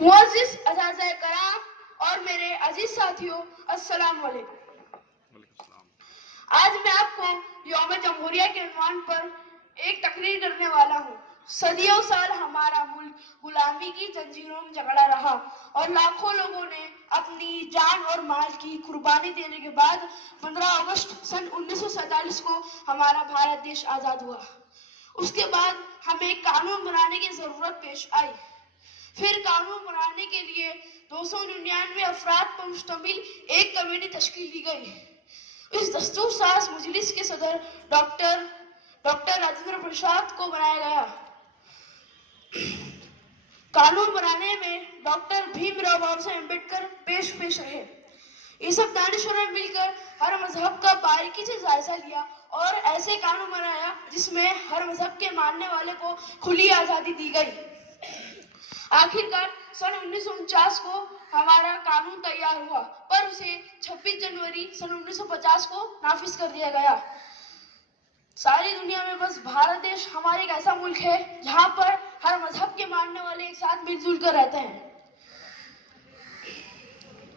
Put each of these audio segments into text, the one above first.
मुअज़्ज़िज़ अज़ाज़ाए कराम और मेरे अजीज साथियों, अस्सलाम वालेकुम। आज मैं आपको यौम जमहूरिया के उन्वान पर एक तकरीर करने वाला हूँ। सदियों साल हमारा मुल्क गुलामी की जंजीरों में जकड़ा रहा और लाखों लोगों ने अपनी जान और माल की कुर्बानी देने के बाद 15 अगस्त सन 1947 को हमारा भारत देश आजाद हुआ। उसके बाद हमें कानून बनाने की जरूरत पेश आई। फिर कानून बनाने के लिए 299 अफराद पर मुश्तमिल एक कमेटी तश्कील दी गई। इस दस्तूर साज मजलिस के सदर डॉक्टर राजेंद्र प्रसाद को बनाया गया। कानून बनाने में डॉक्टर भीमराव अम्बेडकर पेश रहे। ये सब दानिशवर ने मिलकर हर मजहब का बारीकी से जायजा लिया और ऐसे कानून बनाया जिसमें हर मजहब के मानने वाले को खुली आजादी दी गई। आखिरकार सन 1949 को हमारा कानून तैयार हुआ, पर उसे 26 जनवरी सन 1950 को नाफिज कर दिया गया। सारी दुनिया में बस भारत देश हमारा एक ऐसा मुल्क है जहां पर हर मजहब के मानने वाले एक साथ मिलजुल कर रहते हैं।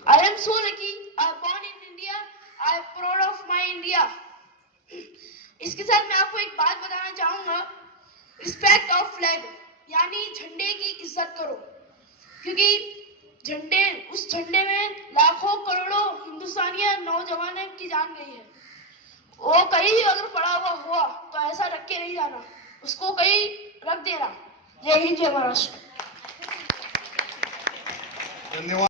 I am so lucky. I am born in India. I am proud of my India. इसके साथ मैं आपको एक बात बताना चाहूंगा। रिस्पेक्ट ऑफ फ्लैग, यानी झंडे की इज्जत करो, क्योंकि उस झंडे में लाखों करोड़ों हिंदुस्तानिया नौजवानों की जान गई है। वो कहीं भी अगर पड़ा हुआ तो ऐसा रख के नहीं जाना, उसको कहीं रख देना। जय हिंद, जय महाराष्ट्र। धन्यवाद।